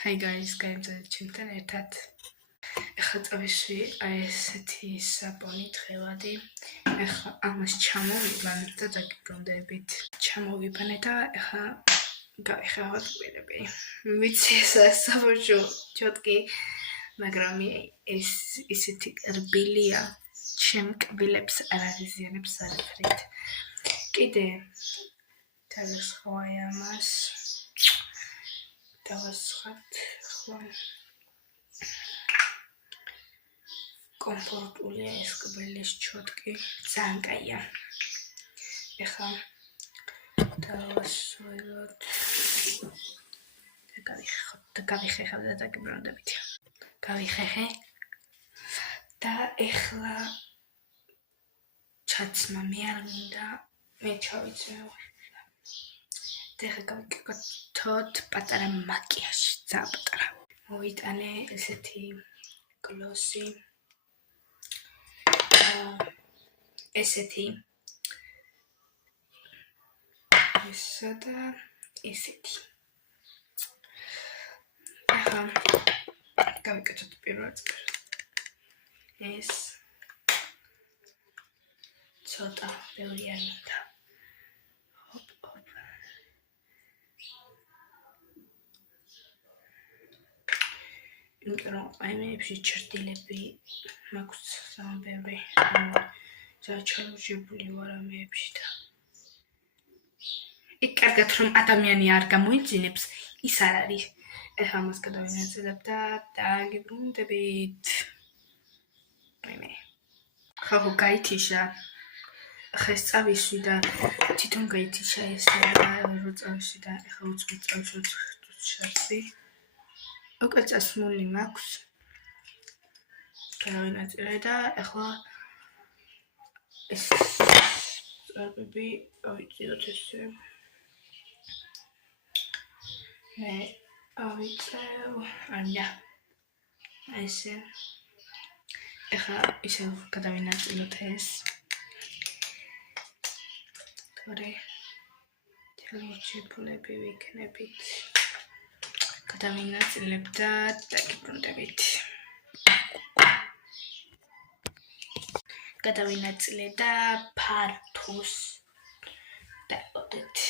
Hi guys, ჩემთან ერთად ახლა წავისვი ესეთი საბონი თხევადი. ახლა ამას ჩამოვიბან და დაგიბრუნდებით. ჩამოვიბანე და ახლა გავიხევოთ კბილები. ვიცი ეს საბოჭო ჩოტკი, მაგრამ ეს ისეთი რბილია, ჩემ კბილებს არ აღიზიანებს არაფრით. კიდე დავიხსოვე ამას. დავასხათ ხო კომფორტულია ეს კბილის ჩოტკი, ძალიან კაია. ეხლა დავასველოთ და გავიხეხავ და დაგიბრუნდებით. გავიხეხე და ეხლა ჩაცმა მე არ მინდა, მე ჩავიწმევ. ეხლა გავიკეთოთ პატარა მაკიაჟი, ძალიან პატარა. მოვიტანე ესეთი გლოსი. ესეთი ესა და ესეთი. ახლა გავიკეთოთ პირველად ეს ცოტა ბევრი არ მინდა. იმიტომ რომ აიმეებში ჩრდილები მაქვს ძალიან ბევრი. ძალიან ჩალოჟებული ვარ ამეებში და იქ კარგად რომ ადამიანი არ გამოიძინებს, ის არ არის. ეხლა ამას გადავინაწილებ და დაგიბრუნდებით. ხო გაითიშა. ახლა ეს წავისვი და თვითონ გაითიშა ეს რო წავისვი და ახლა უცბი წავშოთ შარსი. უკვე წასმული მაქვს. გადავინაწილე და ახლა ეს წარბები ავიწიოთ ესე. მე ავიწევ, ანია. ესე. ახლა ისე გადავინაწილოთ ეს. თორე თელოჩებულები ვიქნებით. გადავინაწილებ და დაგიბრუნდებით. გადავინაწილე და ფართოს დავოდეთ.